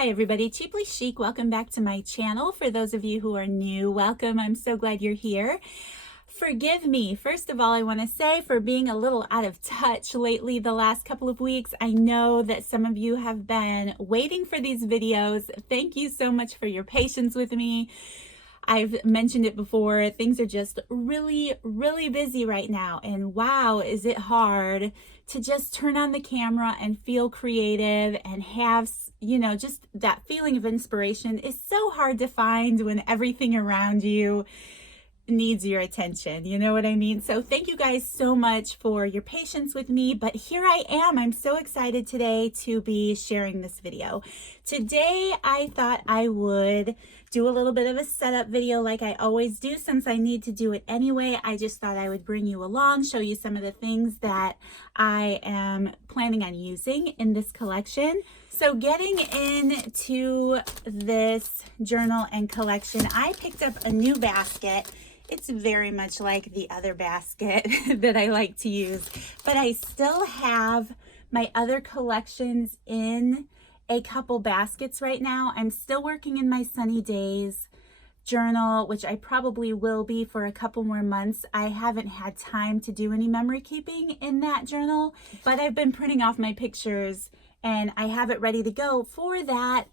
Hi everybody, Cheaply Chic. Welcome back to my channel. For those of you who are new, welcome. I'm so glad you're here. Forgive me, first of all, I want to say for being a little out of touch lately the last couple of weeks. I know that some of you have been waiting for these videos. Thank you so much for your patience with me. I've mentioned it before, things are just really busy right now, and wow, is it hard to just turn on the camera and feel creative and have, just that feeling of inspiration is so hard to find when everything around you needs your attention. You know what I mean? So thank you guys so much for your patience with me, but here I am. I'm so excited today to be sharing this video. Today I thought I would do a little bit of a setup video like I always do, since I need to do it anyway. I just thought I would bring you along, show you some of the things that I am planning on using in this collection. So getting into this journal and collection, I picked up a new basket. It's very much like the other basket that I like to use, but I still have my other collections in a couple baskets right now. I'm still working in my Sunny Days journal, which I probably will be for a couple more months. I haven't had time to do any memory keeping in that journal, but I've been printing off my pictures and I have it ready to go for that,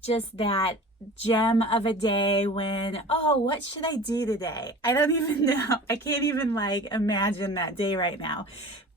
just that gem of a day when, oh, what should I do today? I don't even know. I can't even imagine that day right now.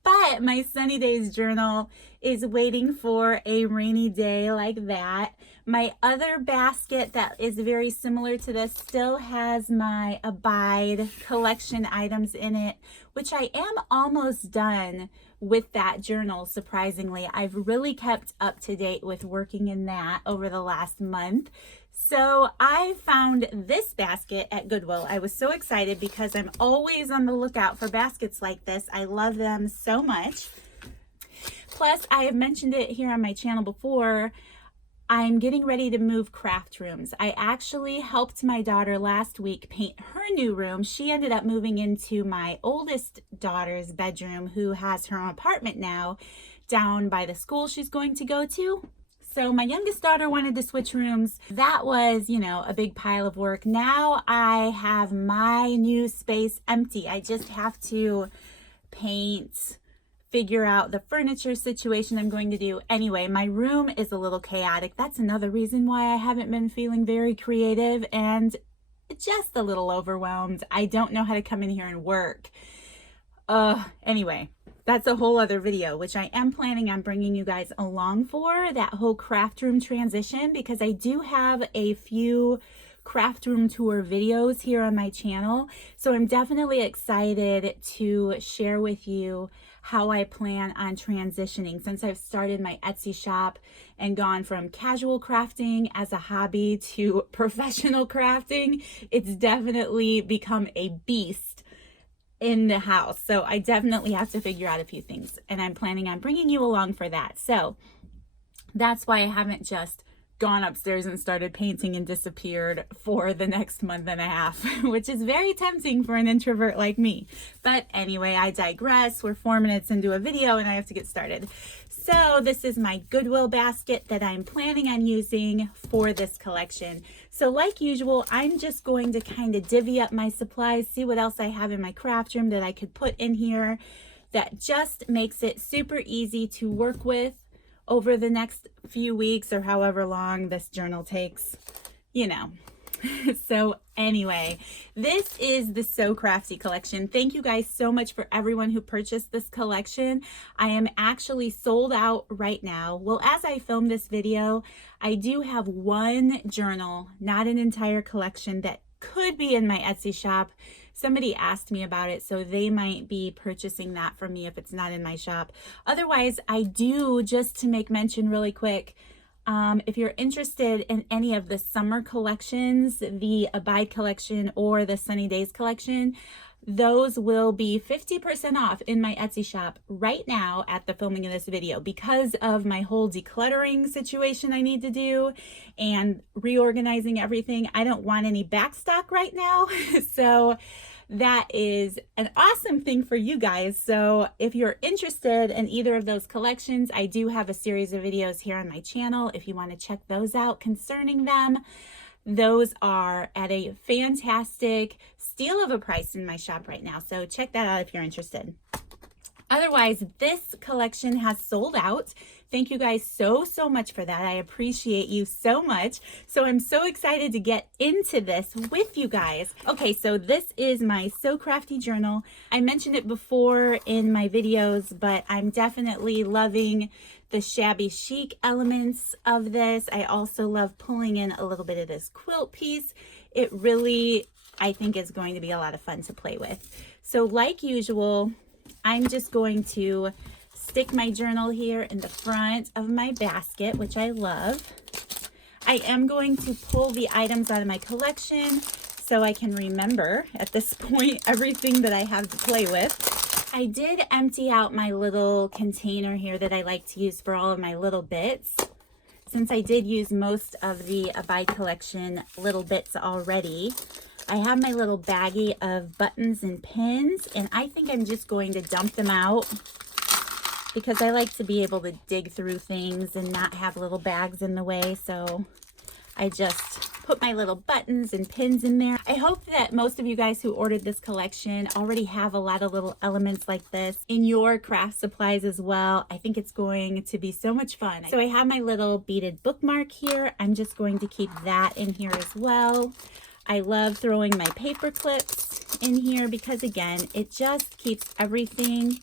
But my Sunny Days journal is waiting for a rainy day like that. My other basket that is very similar to this still has my Abide collection items in it, which I am almost done with that journal, surprisingly. I've really kept up to date with working in that over the last month. So I found this basket at Goodwill. I was so excited because I'm always on the lookout for baskets like this. I love them so much. Plus, I have mentioned it here on my channel before, I'm getting ready to move craft rooms. I actually helped my daughter last week paint her new room. She ended up moving into my oldest daughter's bedroom, who has her own apartment now down by the school she's going to go to. So my youngest daughter wanted to switch rooms. That was, a big pile of work. Now I have my new space empty. I just have to paint, figure out the furniture situation I'm going to do. Anyway, my room is a little chaotic. That's another reason why I haven't been feeling very creative and just a little overwhelmed. I don't know how to come in here and work. Anyway, that's a whole other video, which I am planning on bringing you guys along for, that whole craft room transition, because I do have a few craft room tour videos here on my channel. So I'm definitely excited to share with you how I plan on transitioning since I've started my Etsy shop and gone from casual crafting as a hobby to professional crafting. It's definitely become a beast in the house. So I definitely have to figure out a few things, and I'm planning on bringing you along for that. So that's why I haven't just gone upstairs and started painting and disappeared for the next month and a half, which is very tempting for an introvert like me. But anyway, I digress. We're 4 minutes into a video and I have to get started. So this is my Goodwill basket that I'm planning on using for this collection. So like usual, I'm just going to kind of divvy up my supplies, see what else I have in my craft room that I could put in here that just makes it super easy to work with over the next few weeks or however long this journal takes, So anyway, this is the So Crafty collection. Thank you guys so much for everyone who purchased this collection. I am actually sold out right now. Well, as I film this video, I do have one journal, not an entire collection, that could be in my Etsy shop. Somebody asked me about it, so they might be purchasing that from me if it's not in my shop. Otherwise, I do, just to make mention really quick, if you're interested in any of the summer collections, the Abide collection or the Sunny Days collection, those will be 50% off in my Etsy shop right now at the filming of this video because of my whole decluttering situation I need to do and reorganizing everything. I don't want any backstock right now. So that is an awesome thing for you guys. So if you're interested in either of those collections, I do have a series of videos here on my channel if you want to check those out concerning them. Those are at a fantastic steal of a price in my shop right now. So check that out if you're interested. Otherwise, this collection has sold out. Thank you guys so much for that. I appreciate you so much. So I'm so excited to get into this with you guys. Okay, so this is my So Crafty journal. I mentioned it before in my videos, but I'm definitely loving the shabby chic elements of this. I also love pulling in a little bit of this quilt piece. It really, I think, is going to be a lot of fun to play with. So like usual, I'm just going to stick my journal here in the front of my basket, which I love. I am going to pull the items out of my collection so I can remember at this point everything that I have to play with. I did empty out my little container here that I like to use for all of my little bits. Since I did use most of the Abide collection little bits already, I have my little baggie of buttons and pins, and I think I'm just going to dump them out because I like to be able to dig through things and not have little bags in the way. So I just put my little buttons and pins in there. I hope that most of you guys who ordered this collection already have a lot of little elements like this in your craft supplies as well. I think it's going to be so much fun. So I have my little beaded bookmark here. I'm just going to keep that in here as well. I love throwing my paper clips in here because, again, it just keeps everything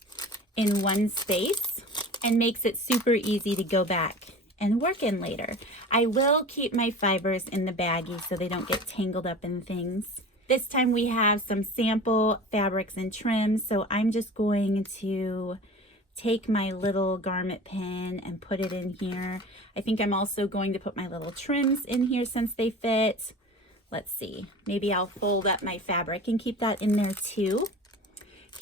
in one space and makes it super easy to go back and work in later. I will keep my fibers in the baggie so they don't get tangled up in things. This time we have some sample fabrics and trims, so I'm just going to take my little garment pin and put it in here. I think I'm also going to put my little trims in here since they fit. Let's see, maybe I'll fold up my fabric and keep that in there too.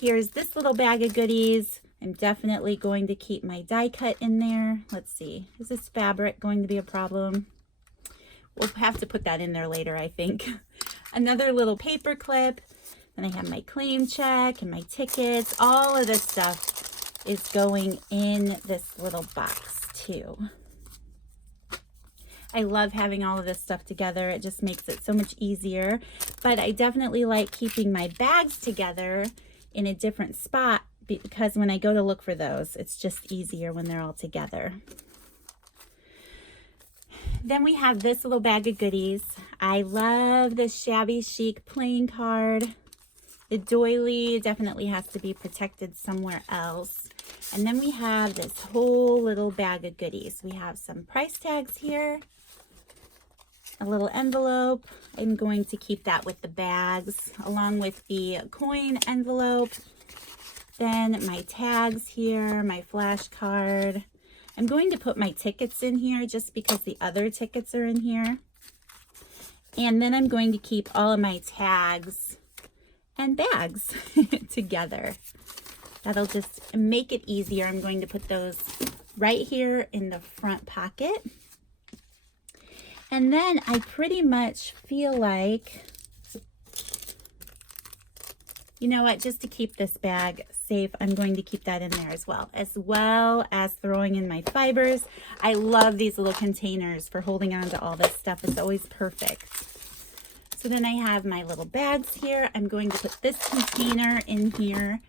Here's this little bag of goodies. I'm definitely going to keep my die cut in there. Let's see, is this fabric going to be a problem? We'll have to put that in there later, I think. Another little paper clip. Then I have my claim check and my tickets. All of this stuff is going in this little box too. I love having all of this stuff together. It just makes it so much easier. But I definitely like keeping my bags together in a different spot because when I go to look for those, it's just easier when they're all together. Then we have this little bag of goodies. I love this shabby chic playing card. The doily definitely has to be protected somewhere else. And then we have this whole little bag of goodies. We have some price tags here, a little envelope. I'm going to keep that with the bags along with the coin envelope. Then my tags here, my flashcard. I'm going to put my tickets in here just because the other tickets are in here. And then I'm going to keep all of my tags and bags together. That'll just make it easier. I'm going to put those right here in the front pocket. And then I pretty much feel like, you know what, just to keep this bag safe, I'm going to keep that in there as well as throwing in my fibers. I love these little containers for holding on to all this stuff. It's always perfect. So then I have my little bags here. I'm going to put this container in here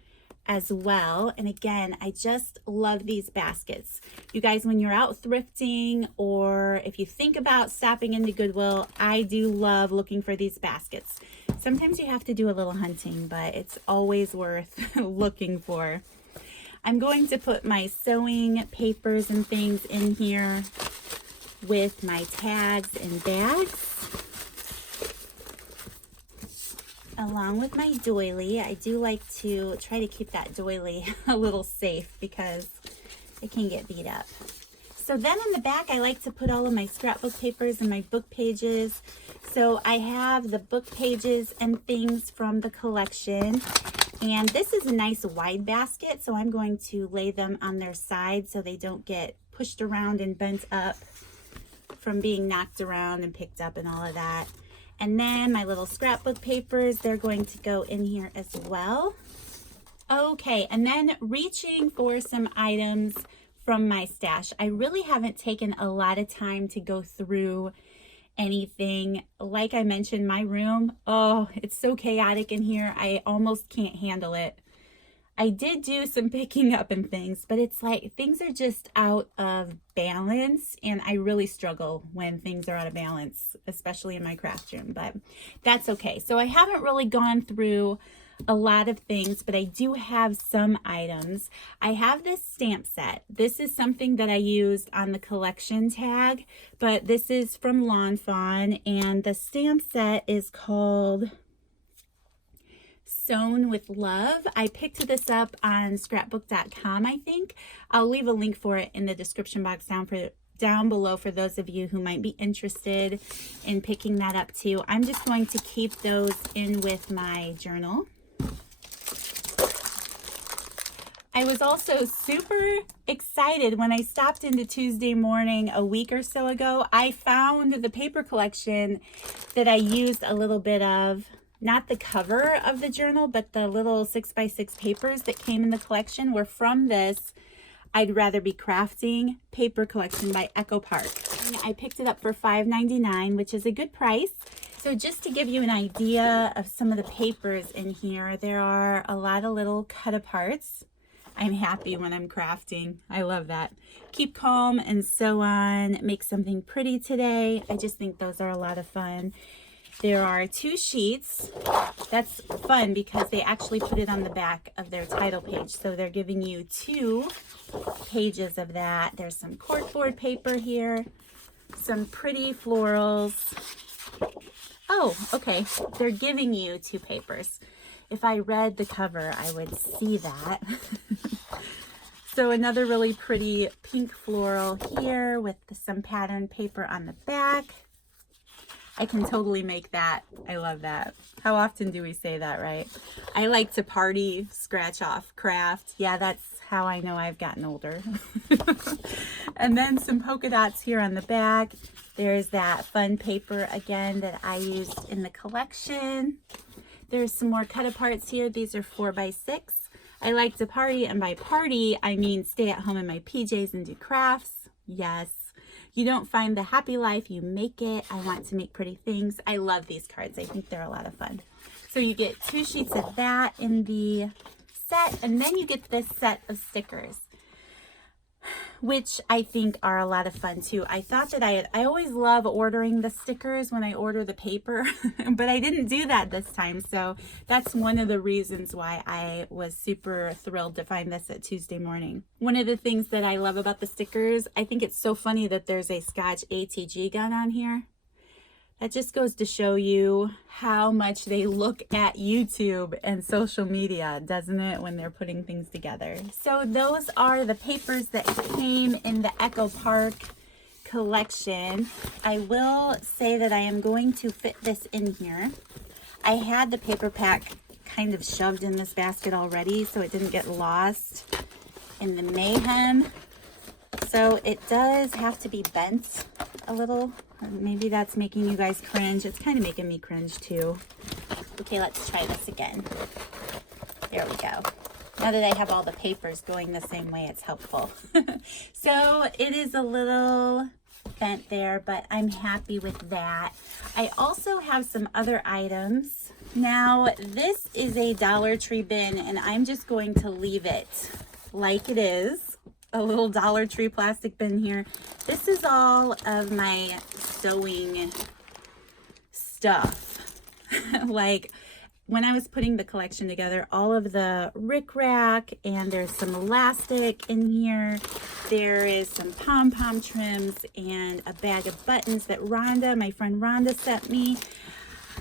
as well. And again, I just love these baskets. You guys, when you're out thrifting or if you think about stopping into Goodwill, I do love looking for these baskets. Sometimes you have to do a little hunting, but it's always worth looking for. I'm going to put my sewing papers and things in here with my tags and bags. Along with my doily. I do like to try to keep that doily a little safe because it can get beat up. So then in the back, I like to put all of my scrapbook papers and my book pages. So I have the book pages and things from the collection. And this is a nice wide basket, so I'm going to lay them on their side so they don't get pushed around and bent up from being knocked around and picked up and all of that. And then my little scrapbook papers, they're going to go in here as well. Okay, and then reaching for some items from my stash. I really haven't taken a lot of time to go through anything. Like I mentioned, my room, oh, it's so chaotic in here. I almost can't handle it. I did do some picking up and things, but it's like things are just out of balance, and I really struggle when things are out of balance, especially in my craft room, but that's okay. So I haven't really gone through a lot of things, but I do have some items. I have this stamp set. This is something that I used on the collection tag, but this is from Lawn Fawn, and the stamp set is called Sewn with Love. I picked this up on scrapbook.com, I think. I'll leave a link for it in the description box down below for those of you who might be interested in picking that up too. I'm just going to keep those in with my journal. I was also super excited when I stopped into Tuesday Morning a week or so ago. I found the paper collection that I used a little bit of. Not the cover of the journal, but the little 6x6 papers that came in the collection were from this I'd Rather Be Crafting paper collection by Echo Park. And I picked it up for $5.99, which is a good price. So just to give you an idea of some of the papers in here, there are a lot of little cut aparts. I'm happy when I'm crafting. I love that. Keep calm and sew on. Make something pretty today. I just think those are a lot of fun. There are 2 sheets. That's fun because they actually put it on the back of their title page. So they're giving you 2 pages of that. There's some corkboard paper here, some pretty florals. Oh, okay. They're giving you 2 papers. If I read the cover, I would see that. So another really pretty pink floral here with some pattern paper on the back. I can totally make that. I love that. How often do we say that, right? I like to party, scratch off, craft. Yeah, that's how I know I've gotten older. And then some polka dots here on the back. There's that fun paper again that I used in the collection. There's some more cut aparts here. These are 4x6. I like to party, and by party, I mean stay at home in my PJs and do crafts. Yes. You don't find the happy life, you make it. I want to make pretty things. I love these cards. I think they're a lot of fun. So you get 2 sheets of that in the set, and then you get this set of stickers, which I think are a lot of fun too. I thought that I always love ordering the stickers when I order the paper, but I didn't do that this time. So that's one of the reasons why I was super thrilled to find this at Tuesday Morning. One of the things that I love about the stickers, I think it's so funny that there's a Scotch ATG gun on here. That just goes to show you how much they look at YouTube and social media, doesn't it, when they're putting things together. So those are the papers that came in the Echo Park collection. I will say that I am going to fit this in here. I had the paper pack kind of shoved in this basket already so it didn't get lost in the mayhem. So it does have to be bent a little. Maybe that's making you guys cringe. It's kind of making me cringe too. Okay, let's try this again. There we go. Now that I have all the papers going the same way, it's helpful. So it is a little bent there, but I'm happy with that. I also have some other items. Now, this is a Dollar Tree bin, and I'm just going to leave it like it is. A little Dollar Tree plastic bin here. This is all of my sewing stuff. Like when I was putting the collection together, all of the rickrack, and there's some elastic in here. There is some pom-pom trims and a bag of buttons that my friend Rhonda sent me.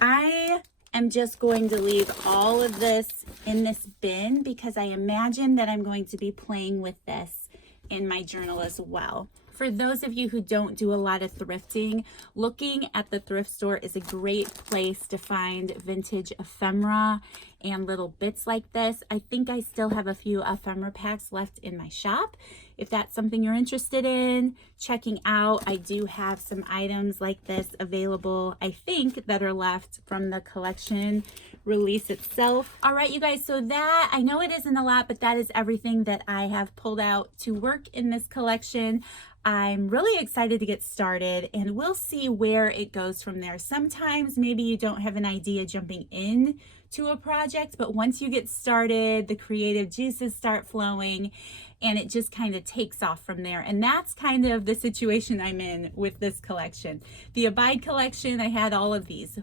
I am just going to leave all of this in this bin because I imagine that I'm going to be playing with this in my journal as well. For those of you who don't do a lot of thrifting, looking at the thrift store is a great place to find vintage ephemera and little bits like this. I think I still have a few ephemera packs left in my shop. If that's something you're interested in checking out, I do have some items like this available, I think, that are left from the collection release itself. All right, you guys, so that, I know it isn't a lot, but that is everything that I have pulled out to work in this collection. I'm really excited to get started, and we'll see where it goes from there. Sometimes maybe you don't have an idea jumping in to a project, but once you get started, the creative juices start flowing and it just kind of takes off from there. And that's kind of the situation I'm in with this collection. The Abide collection, I had all of these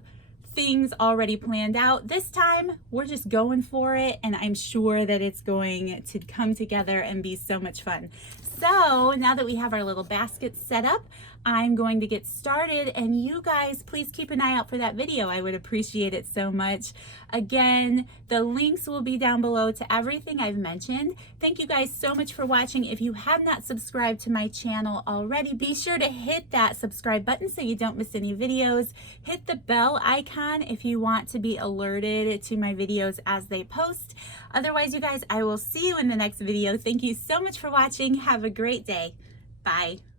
things already planned out. This time we're just going for it, and I'm sure that it's going to come together and be so much fun. So now that we have our little basket set up, I'm going to get started, and you guys please keep an eye out for that video. I would appreciate it so much. Again, the links will be down below to everything I've mentioned. Thank you guys so much for watching. If you have not subscribed to my channel already, be sure to hit that subscribe button so you don't miss any videos. Hit the bell icon if you want to be alerted to my videos as they post. Otherwise, you guys, I will see you in the next video. Thank you so much for watching. Have a great day. Bye.